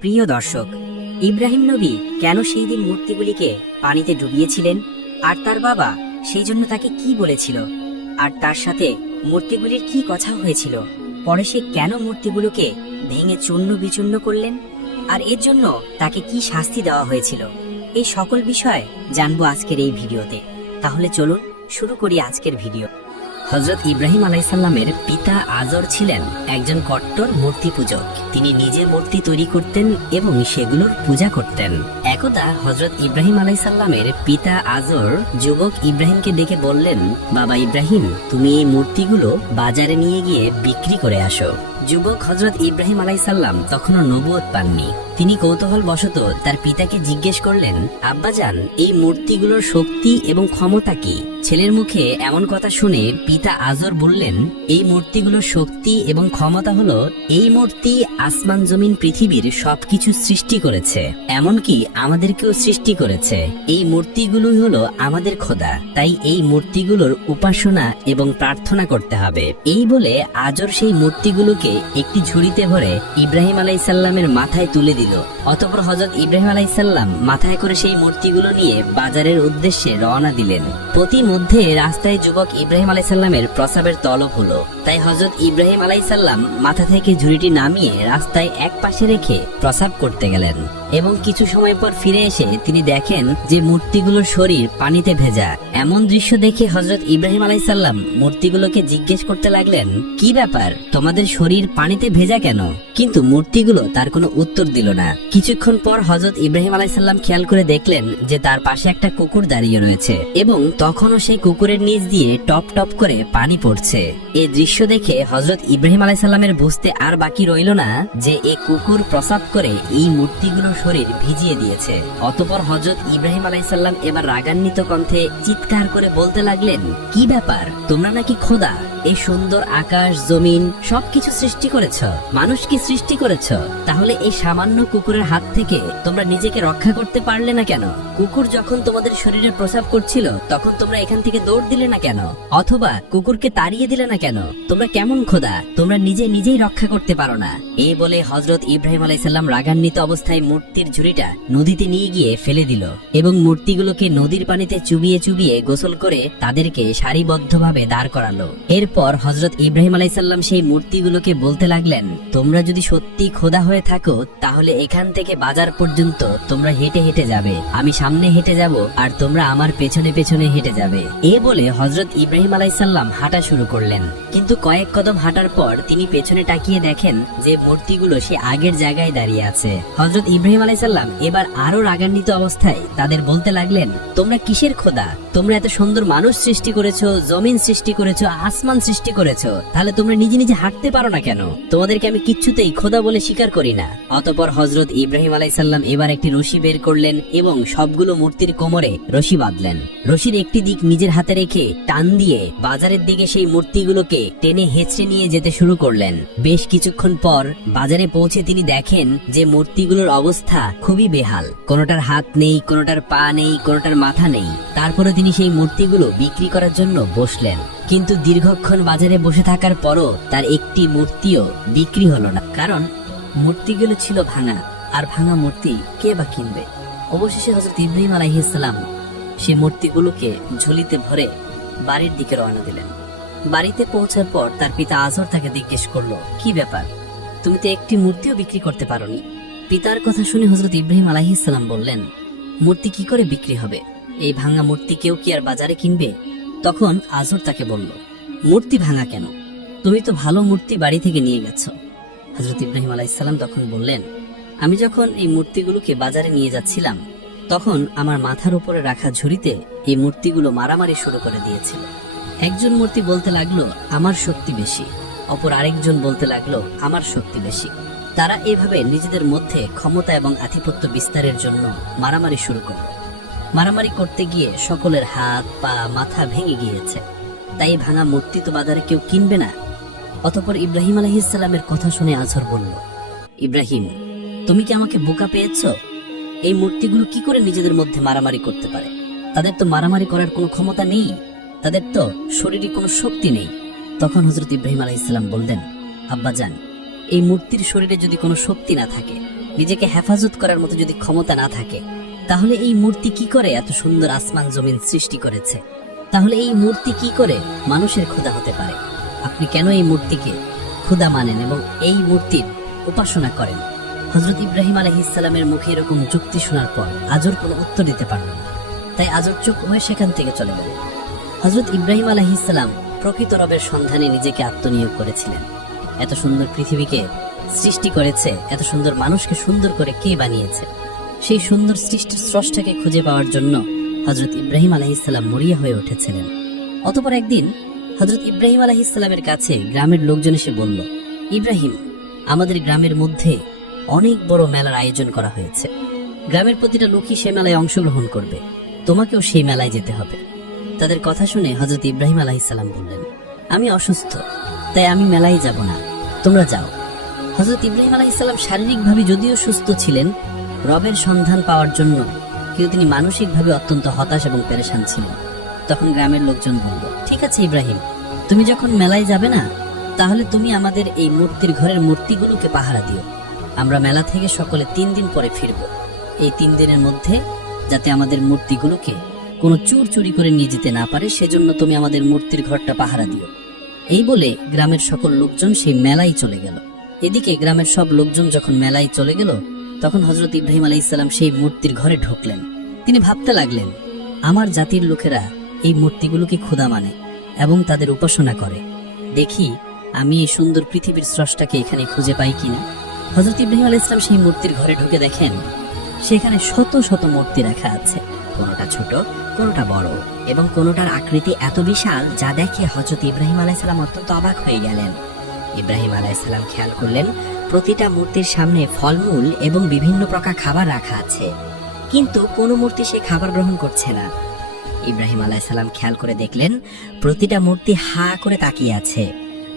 প্রিয় দর্শক, ইব্রাহিম নবী কেন সেই দিন মূর্তিগুলিকে পানিতে ডুবিয়েছিলেন, আর তার বাবা সেই জন্য তাকে কি বলেছিল, আর তার সাথে মূর্তিগুলির কি কথা হয়েছিল, পরে সে কেন মূর্তিগুলোকে ভেঙে চূর্ণ বিচূর্ণ করলেন, আর এর জন্য তাকে কি শাস্তি দেওয়া হয়েছিল, এই সকল বিষয় জানবো আজকের এই ভিডিওতে। তাহলে চলুন শুরু করি আজকের ভিডিও। হযরত ইব্রাহিম আলাইসাল্লামের পিতা আজর ছিলেন একজন কট্টর মূর্তি পূজক। তিনি নিজে মূর্তি তৈরি করতেন এবং সেগুলোর পূজা করতেন। একদা হযরত ইব্রাহিম আলাইসাল্লামের পিতা আজর যুবক ইব্রাহিমকে ডেকে বললেন, বাবা ইব্রাহিম, তুমি এই মূর্তিগুলো বাজারে নিয়ে গিয়ে বিক্রি করে আসো। যুবক হযরত ইব্রাহিম আলাইসাল্লাম তখনও নবুয়ত পাননি। তিনি কৌতূহল বশত তার পিতাকে জিজ্ঞেস করলেন, আব্বাজান, এই মূর্তিগুলোর শক্তি এবং ক্ষমতা কি? ছেলের মুখে এমন কথা শুনে পিতা আজর বললেন, এই মূর্তিগুলোর শক্তি এবং ক্ষমতা হলো, এই মূর্তি আসমান জমিন পৃথিবীর সবকিছু সৃষ্টি করেছে, এমনকি আমাদেরকেও সৃষ্টি করেছে। এই মূর্তিগুলোই হলো আমাদের খোদা, তাই এই মূর্তিগুলোর উপাসনা এবং প্রার্থনা করতে হবে। এই বলে আজর সেই মূর্তিগুলোকে একটি ঝুড়িতে ভরে ইব্রাহিম আলাইসাল্লামের মাথায় তুলে দিল। অতঃপর হযরত ইব্রাহিম আলাইসাল্লাম মাথায় করে সেই মূর্তিগুলো নিয়ে বাজারের উদ্দেশ্যে রওনা দিলেন। মধ্যে রাস্তায় যুবক ইব্রাহিম আলাইসাল্লামের প্রস্রাবের তলব হলো, তাই হযরত ইব্রাহিম আলাইসাল্লাম মাথা থেকে ঝুড়িটি নামিয়ে রাস্তায় এক পাশে রেখে প্রস্রাব করতে গেলেন এবং কিছু সময় পর ফিরে এসে তিনি দেখেন যে মূর্তিগুলোর শরীর পানিতে ভেজা। এমন দৃশ্য দেখে হযরত ইব্রাহিম আলাইসাল্লাম মূর্তিগুলোকে জিজ্ঞেস করতে লাগলেন, কি ব্যাপার, তোমাদের শরীর পানিতে ভেজা কেন? কিন্তু মূর্তিগুলো তার কোনো উত্তর দিল না। কিছুক্ষণ পর হযরত ইব্রাহিম আলাইসাল্লাম খেয়াল করে দেখলেন যে তার পাশে একটা কুকুর দাঁড়িয়ে রয়েছে এবং তখনও সেই কুকুরের নিচ দিয়ে টপ টপ করে পানি পড়ছে। এই দৃশ্য দেখে হযরত ইব্রাহিম আলাইসাল্লামের বুঝতে আর বাকি রইল না যে এই কুকুর প্রস্রাব করে এই মূর্তিগুলোর শরীর ভিজিয়ে দিয়েছে। অতঃপর হযরত ইব্রাহিম আলাইসাল্লাম এবার রাগান্বিত কণ্ঠে চিৎকার করে বলতে লাগলেন, কি ব্যাপার, তোমরা নাকি খোদা? এই সুন্দর আকাশ জমিন সবকিছু সৃষ্টি করেছ, মানুষকে সৃষ্টি করেছ, তাহলে এই সামান্য কুকুরের হাত থেকে তোমরা নিজেকে রক্ষা করতে পারলে না কেন? কুকুর যখন তোমাদের শরীরে প্রস্রাব করছিল তখন তোমরা এখান থেকে দৌড় দিলে না কেন? অথবা কুকুরকে তাড়িয়ে দিলে না কেন? তোমরা কেমন খোদা, তোমরা নিজেই রক্ষা করতে পারো না? এই বলে হযরত ইব্রাহিম আলাইসাল্লাম রাগান্বিত অবস্থায় মূর্তির ঝুড়িটা নদীতে নিয়ে গিয়ে ফেলে দিল এবং মূর্তিগুলোকে নদীর পানিতে চুবিয়ে চুবিয়ে গোসল করে তাদেরকে সারিবদ্ধভাবে দাঁড় করালো। এরপর হযরত ইব্রাহিম আলাইসাল্লাম সেই মূর্তিগুলোকে বলতে লাগলেন, তোমরা যদি সত্যি খোদা হয়ে থাকো তাহলে এখান থেকে বাজার পর্যন্ত তোমরা হেঁটে হেঁটে যাবে, আমি সামনে হেঁটে যাব আর তোমরা আমার পেছনে পেছনে হেঁটে যাবে। এ বলে হযরত ইব্রাহিম আলাইসাল্লাম হাঁটা শুরু করলেন। কিন্তু কয়েক কদম হাঁটার পর তিনি পেছনে তাকিয়ে দেখেন যে মূর্তিগুলো সে আগের জায়গায় দাঁড়িয়ে আছে। হযরত ইব্রাহিম আলাইসাল্লাম এবার আরো রাগান্বিত অবস্থায় তাদের বলতে লাগলেন, তোমরা কিসের খোদা? তোমরা এত সুন্দর মানুষ সৃষ্টি করেছো, জমিন সৃষ্টি করেছো, আসমান সৃষ্টি করেছো, তাহলে তোমরা নিজে নিজে হাঁটতে পারো না কেন? তোমাদেরকে আমি কিচ্ছুতেই খোদা বলে স্বীকার করি না। অতঃপর হযরত ইব্রাহিম আলাইসাল্লাম এবার একটি রশি বের করলেন এবং সবগুলো মূর্তির কোমরে রশি বাঁধলেন। রশির একটি দিক নিজের হাতে রেখে টান দিয়ে বাজারের দিকে সেই মূর্তিগুলোকে টেনে হেঁচড়ে নিয়ে যেতে শুরু করলেন। বেশ কিছুক্ষণ পর বাজারে পৌঁছে তিনি দেখেন যে মূর্তিগুলোর অবস্থা খুবই বেহাল, কোনোটার হাত নেই, কোনোটার পা নেই, কোনোটার মাথা নেই। তারপরে তিনি সেই মূর্তিগুলো বিক্রি করার জন্য বসলেন। কিন্তু দীর্ঘক্ষণ বাজারে বসে থাকার পরও তার একটি মূর্তিও বিক্রি হলো না, কারণ মূর্তিগুলো ছিল ভাঙা, আর ভাঙা মূর্তি কে বা কিনবে? অবশেষে হযরত ইব্রাহিম আলাইহিস সালাম সে মূর্তিগুলোকে ঝুলিতে ভরে বাড়ির দিকে রওনা দিলেন। বাড়িতে পৌঁছার পর তার পিতা আজর তাকে জিজ্ঞেস করলো, কি ব্যাপার, তুমি তো একটি মূর্তিও বিক্রি করতে পারোনি? পিতার কথা শুনে হযরত ইব্রাহিম আলাইহিস সালাম বললেন, মূর্তি কি করে বিক্রি হবে? এই ভাঙা মূর্তি কেউ কি আর বাজারে কিনবে? তখন আজর তাকে বলল, মূর্তি ভাঙা কেন? তুমি তো ভালো মূর্তি বাড়ি থেকে নিয়ে গেছো। হযরত ইব্রাহিম আলাইহিস সালাম তখন বললেন, আমি যখন এই মূর্তিগুলোকে বাজারে নিয়ে যাচ্ছিলাম তখন আমার মাথার উপরে রাখা ঝুড়িতে এই মূর্তিগুলো মারামারি শুরু করে দিয়েছিল। একজন মূর্তি বলতে লাগলো, আমার শক্তি বেশি, অপর আরেকজন বলতে লাগলো, আমার শক্তি বেশি। তারা এভাবে নিজেদের মধ্যে ক্ষমতা এবং আধিপত্য বিস্তারের জন্য মারামারি শুরু করল। মারামারি করতে গিয়ে সকলের হাত পা মাথা ভেঙে গিয়েছে, তাই ভাঙা মূর্তি তো বাজারে কেউ কিনবে না। অতঃপর ইব্রাহিম আলাইহিস সালামের কথা শুনে আজর বলল, ইব্রাহিম, তুমি কি আমাকে বোকা পেয়েছ? এই মূর্তিগুলো কি করে নিজেদের মধ্যে মারামারি করতে পারে? তাদের তো মারামারি করার কোনো ক্ষমতা নেই, তাদের তো শরীরে কোনো শক্তি নেই। তখন হযরত ইব্রাহিম আলাইহিস সালাম বললেন, আব্বাজান, এই মূর্তির শরীরে যদি কোনো শক্তি না থাকে নিজেকে হেফাজত করার মতো যদি ক্ষমতা না থাকে, তাহলে এই মূর্তি কি করে এত সুন্দর আসমান জমিন সৃষ্টি করেছে? তাহলে এই মূর্তি কি করে মানুষের খোদা হতে পারে? আপনি কেন এই মূর্তিকে খোদা মানেন এবং এই মূর্তির উপাসনা করেন? হযরত ইব্রাহিম আলাইহিস সালামের মুখে এরকম যুক্তি শোনার পর আজর কোনো উত্তর দিতে পারল না। তাই আজর চুপ হয়ে সেখান থেকে চলে গেল। হযরত ইব্রাহিম আলাইহিস সালাম প্রকৃত রবের সন্ধানে নিজেকে আত্মনিয়োগ করেছিলেন। এত সুন্দর পৃথিবীকে সৃষ্টি করেছে, এত সুন্দর মানুষকে সুন্দর করে কে বানিয়েছে, সেই সুন্দর সৃষ্টির স্রষ্টাকে খুঁজে পাওয়ার জন্য হযরত ইব্রাহিম আলাইহিস সালাম মরিয়া হয়ে উঠেছিলেন। অতঃপর একদিন হযরত ইব্রাহিম আলাইহিস সালামের কাছে গ্রামের লোকজন এসে বলল, ইব্রাহিম, আমাদের গ্রামের মধ্যে অনেক বড় মেলার আয়োজন করা হয়েছে। গ্রামের প্রতিটা লোকই সে মেলায় অংশগ্রহণ করবে, তোমাকেও সেই মেলায় যেতে হবে। তাদের কথা শুনে হযরত ইব্রাহিম আলাইহিস সালাম বললেন, আমি অসুস্থ, তাই আমি মেলায় যাব না, তোমরা যাও। হযরত ইব্রাহিম আলাইহিস সালাম শারীরিকভাবে যদিও সুস্থ ছিলেন, রবের সন্ধান পাওয়ার জন্য কিন্তু তিনি মানসিকভাবে অত্যন্ত হতাশ এবং পেরেশান ছিলেন। তখন গ্রামের লোকজন বলল, ঠিক আছে ইব্রাহিম, তুমি যখন মেলায় যাবে না, তাহলে তুমি আমাদের এই মূর্তির ঘরের মূর্তিগুলোকে পাহারা দিও। আমরা মেলা থেকে সকলে 3 দিন পরে ফিরব। এই 3 দিনের মধ্যে যাতে আমাদের মূর্তিগুলোকে কোনো চোর চুরি করে নিয়ে যেতে না পারে, সেজন্য তুমি আমাদের মূর্তির ঘরটা পাহারা দিও। এই বলে গ্রামের সকল লোকজন সেই মেলায় চলে গেল। এদিকে গ্রামের সব লোকজন যখন মেলায় চলে গেল, তখন হযরত ইব্রাহিম আলাইহিস সালাম সেই মূর্তির ঘরে ঢুকলেন। তিনি ভাবতে লাগলেন, আমার জাতির লোকেরা এই মূর্তিগুলোকে খোদা মানে এবং তাদের উপাসনা করে। দেখি আমি এই সুন্দর পৃথিবীর স্রষ্টাকে এখানে খুঁজে পাই কিনা। হযরত ইব্রাহিম আলাইহিস সালাম সেই মূর্তির ঘরে ঢুকে দেখেন সেখানে শত শত মূর্তি রাখা আছে, কোনোটা ছোট, কোনোটা বড়, এবং কোনোটার আকৃতি এত বিশাল যা দেখে হযরত ইব্রাহিম আলাইহিস সালাম অত্যন্ত অবাক হয়ে গেলেন। ইব্রাহিম আলাইহিস সালাম খেয়াল করলেন প্রতিটা মূর্তির সামনে ফলমূল এবং বিভিন্ন প্রকার খাবার রাখা আছে, কিন্তু কোনো মূর্তি সে খাবার গ্রহণ করছে না। ইব্রাহিম আলাইহিস সালাম খেয়াল করে দেখলেন প্রতিটা মূর্তি হা করে তাকিয়ে আছে।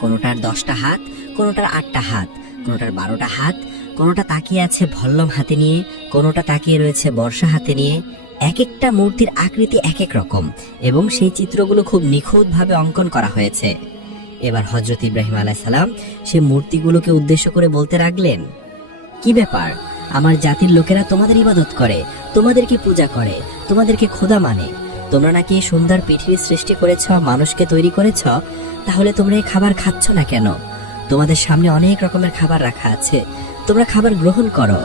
কোনোটার 10টা হাত, কোনোটার 8টা হাত, কোনোটার 12টা হাত, কোনোটা তাকিয়ে আছে ভল্লম হাতে নিয়ে, কোনোটা তাকিয়ে রয়েছে বর্ষা হাতে নিয়ে। এক একটা মূর্তির আকৃতি এক এক রকম এবং সেই চিত্রগুলো খুব নিখুঁতভাবে অঙ্কন করা হয়েছে। এবার হযরত ইব্রাহিম আলাইহিস সালাম সেই মূর্তিগুলোকে উদ্দেশ্য করে বলতে লাগলেন, কি ব্যাপার, আমার জাতির লোকেরা তোমাদের ইবাদত করে, তোমাদেরকে পূজা করে, তোমাদেরকে খোদা মানে। তোমরা নাকি সুন্দর পৃথিবী সৃষ্টি করেছ, মানুষকে তৈরি করেছ, তাহলে তোমরা এই খাবার খাচ্ছ না কেন? তোমাদের সামনে অনেক রকমের খাবার রাখা আছে, তোমরা খাবার গ্রহণ করো।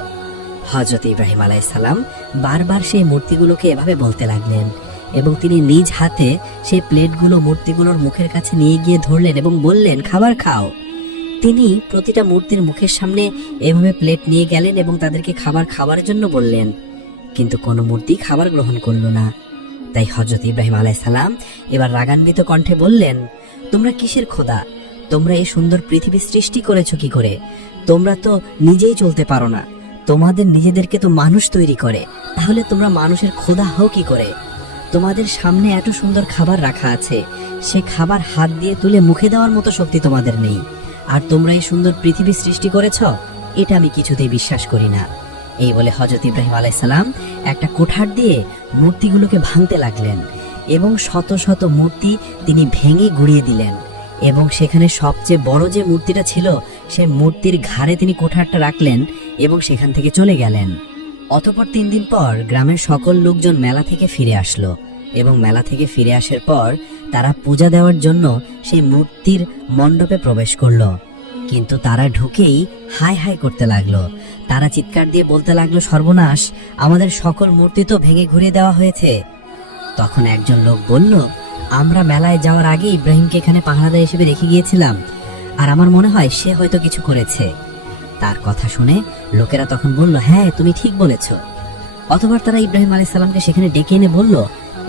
হযরত ইব্রাহিম আলাইহিস সালাম বারবার সেই মূর্তিগুলোকে এভাবে বলতে লাগলেন এবং তিনি নিজ হাতে সেই প্লেটগুলো মূর্তিগুলোর মুখের কাছে নিয়ে গিয়ে ধরলেন এবং বললেন, খাবার খাও। তিনি প্রতিটা মূর্তির মুখের সামনে এভাবে প্লেট নিয়ে গেলেন এবং তাদেরকে খাবার খাওয়ার জন্য বললেন, কিন্তু কোনো মূর্তি খাবার গ্রহণ করল না। তাই হযরত ইব্রাহিম আলাইহিস সালাম এবার রাগান্বিত কণ্ঠে বললেন, তোমরা কিসের খোদা? তোমরা এই সুন্দর পৃথিবী সৃষ্টি করেছো কি করে? তোমরা তো নিজেই চলতে পারো না, তোমাদের নিজেদেরকে তো মানুষ তৈরি করে, তাহলে তোমরা মানুষের খোদা হও কি করে? তোমাদের সামনে এত সুন্দর খাবার রাখা আছে, সে খাবার হাত দিয়ে তুলে মুখে দেওয়ার মতো শক্তি তোমাদের নেই, আর তোমরা এই সুন্দর পৃথিবী সৃষ্টি করেছ, এটা আমি কিছুতেই বিশ্বাস করি না। এই বলে হযরত ইব্রাহিম আলাইহিস সালাম একটা কোঠার দিয়ে মূর্তিগুলোকে ভাঙতে লাগলেন এবং শত শত মূর্তি তিনি ভেঙে গুঁড়িয়ে দিলেন এবং সেখানে সবচেয়ে বড় যে মূর্তিটা ছিল সেই মূর্তির ঘাড়ে তিনি কোঠারটা রাখলেন এবং সেখান থেকে চলে গেলেন। অতঃপর 3 দিন পর গ্রামের সকল লোকজন মেলা থেকে ফিরে আসলো এবং মেলা থেকে ফিরে আসার পর তারা পূজা দেওয়ার জন্য সেই মূর্তির মণ্ডপে প্রবেশ করলো। কিন্তু তারা ঢুকেই হাই হাই করতে লাগলো, তারা চিৎকার দিয়ে বলতে লাগলো, সর্বনাশ, আমাদের সকল মূর্তি তো ভেঙে ঘুরিয়ে দেওয়া হয়েছে। তখন একজন লোক বলল, আমরা মেলায় যাওয়ার আগে ইব্রাহিমকে এখানে পাহারাদার হিসেবে রেখে গিয়েছিলাম, আর আমার মনে হয় সে হয়তো কিছু করেছে। তার কথা শুনে লোকেরা তখন বলল, হ্যাঁ, তুমি ঠিক বলেছ। অতঃপর তারা ইব্রাহিম আলাইহিস সালামকে সেখানে ডেকে এনে বলল,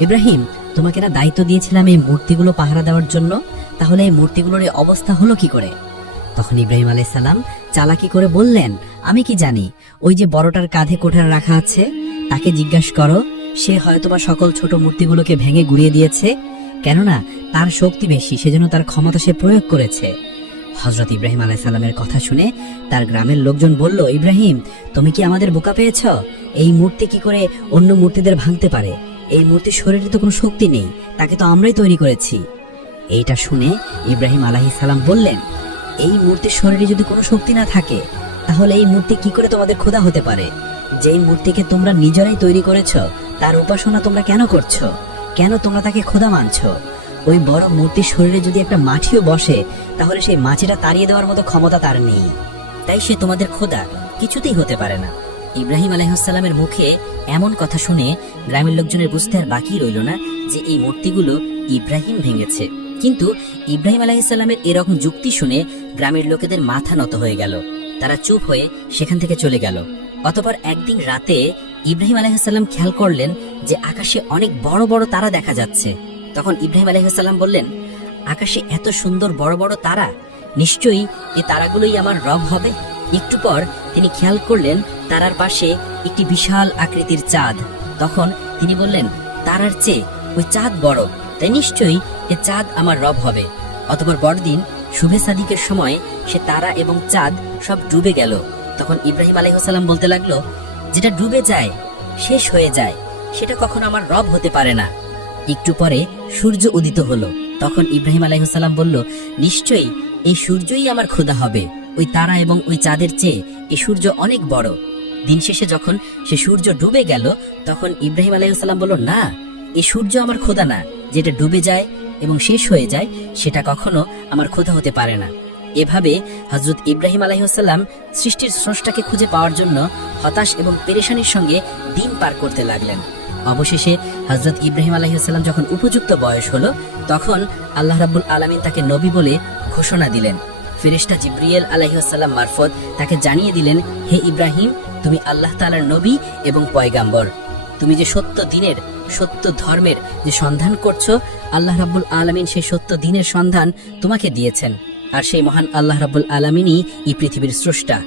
ইব্রাহিম, তোমাকে না দায়িত্ব দিয়েছিলাম এই মূর্তিগুলো পাহারা দেওয়ার জন্য, তাহলে এই মূর্তিগুলোর এই অবস্থা হলো কি করে? তখন ইব্রাহিম আলাইহিস সালাম চালাকি করে বললেন, আমি কি জানি, ওই যে বড়টার কাঁধে কোঠার রাখা আছে, তাকে জিজ্ঞাসা করো, সে হয়তোবা সকল ছোট মূর্তিগুলোকে ভেঙে গুঁড়িয়ে দিয়েছে, কেননা তার শক্তি বেশি, সেজন্য তার ক্ষমতা সে প্রয়োগ করেছে। হযরত ইব্রাহিম আলাইহিস সালামের কথা শুনে তার গ্রামের লোকজন বলল, ইব্রাহিম, তুমি কি আমাদের বোকা পেয়েছ? এই মূর্তি কি করে অন্য মূর্তিদের ভাঙতে পারে? এই মূর্তির শরীরে তো কোনো শক্তি নেই, তাকে তো আমরাই তৈরি করেছি। এইটা শুনে ইব্রাহিম আলাইহিস সালাম বললেন, এই মূর্তির শরীরে যদি কোনো শক্তি না থাকে, তাহলে এই মূর্তি কি করে তোমাদের খোদা হতে পারে? যেই মূর্তিকে তোমরা নিজেরাই তৈরি করেছো তার উপাসনা তোমরা কেন করছো? কেন তোমরা তাকে খোদা মানছো? ওই বড় মূর্তির শরীরে যদি একটা মাছিও বসে তাহলে সেই মাছিটা তাড়িয়ে দেওয়ার মতো ক্ষমতা তার নেই। তাই সে তোমাদের খোদা কিছুতেই হতে পারে না। ইব্রাহিম আলাইহিসসালামের মুখে এমন কথা শুনে গ্রামের লোকজনের বুঝতে আর বাকি রইল না যে এই মূর্তিগুলো ইব্রাহিম ভেঙেছে। কিন্তু ইব্রাহিম আলাইহিসসালামের এরকম যুক্তি শুনে গ্রামের লোকেদের মাথা নত হয়ে গেল। তারা চুপ হয়ে সেখান থেকে চলে গেল। অতঃপর একদিন রাতে ইব্রাহিম আলাইহিসসালাম খেয়াল করলেন যে আকাশে অনেক বড় বড় তারা দেখা যাচ্ছে। তখন ইব্রাহিম আলাইহিসসালাম বললেন, আকাশে এত সুন্দর বড় বড় তারা, নিশ্চয়ই এই তারাগুলোই আমার রব হবে। একটু পর তিনি খেয়াল করলেন তারার পাশে একটি বিশাল আকৃতির চাঁদ। তখন তিনি বললেন, তারার চেয়ে ওই চাঁদ বড়, তাই নিশ্চয়ই এ চাঁদ আমার রব হবে। অতঃপর পরদিন শুভে সাদিকের সময় সে তারা এবং চাঁদ সব ডুবে গেল। তখন ইব্রাহিম আলাইহিসসালাম বলতে লাগলো, যেটা ডুবে যায় শেষ হয়ে যায় সেটা কখনো আমার রব হতে পারে না। একটু পরে সূর্য উদিত হলো। তখন ইব্রাহিম আলাইহিসসালাম বলল, নিশ্চয়ই এই সূর্যই আমার খোদা হবে। ওই তারা এবং ওই চাঁদের চেয়ে এই সূর্য অনেক বড়। দিন শেষে যখন সে সূর্য ডুবে গেল তখন ইব্রাহিম আলাইহিসসালাম বলল, না, এই সূর্য আমার খোদা না। যেটা ডুবে যায় এবং শেষ হয়ে যায় সেটা কখনো আমার খোদা হতে পারে না। এভাবে হযরত ইব্রাহিম আলাইহিসসালাম সৃষ্টির স্রষ্টাকে খুঁজে পাওয়ার জন্য হতাশ এবং পেরেশানির সঙ্গে দিন পার করতে লাগলেন। অবশেষে হযরত ইব্রাহিম আলাইহিসসালাম যখন উপযুক্ত বয়স হলো তখন আল্লাহ রাব্বুল আলামিন তাকে নবী বলে ঘোষণা দিলেন। ফেরেশতা জিবরিল আলাইহিসসালাম মারফত তাকে জানিয়ে দিলেন, হে ইব্রাহিম, তুমি আল্লাহ তাআলার নবী এবং পয়গাম্বর। তুমি যে সত্য দিনের, সত্য ধর্মের যে সন্ধান করছো, আল্লাহ রাব্বুল আলামিন সেই সত্য দিনের সন্ধান তোমাকে দিয়েছেন। আর সেই মহান আল্লাহ রাব্বুল আলামিনই এই পৃথিবীর স্রষ্টা।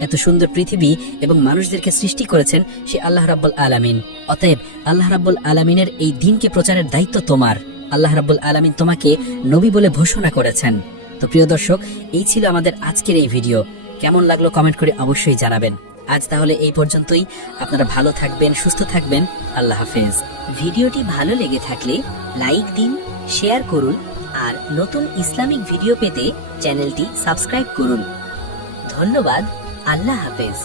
এত সুন্দর পৃথিবী এবং মানুষদেরকে সৃষ্টি করেছেন সে আল্লাহ রাব্বুল আলামিন। অতএব আল্লাহ রাব্বুল আলামিনের এই দ্বীনকে প্রচারের দায়িত্ব তোমার। আল্লাহ রাব্বুল আলামিন তোমাকে নবী বলে ঘোষণা করেছেন। তো প্রিয় দর্শক, এই ছিল আমাদের আজকের এই ভিডিও। কেমন লাগলো কমেন্ট করে অবশ্যই জানাবেন। আজ তাহলে এই পর্যন্তই। আপনারা ভালো থাকবেন, সুস্থ থাকবেন। আল্লাহ হাফেজ। ভিডিওটি ভালো লেগে থাকলে লাইক দিন, শেয়ার করুন আর নতুন ইসলামিক ভিডিও পেতে চ্যানেলটি সাবস্ক্রাইব করুন। ধন্যবাদ। আল্লাহ হাফেজ।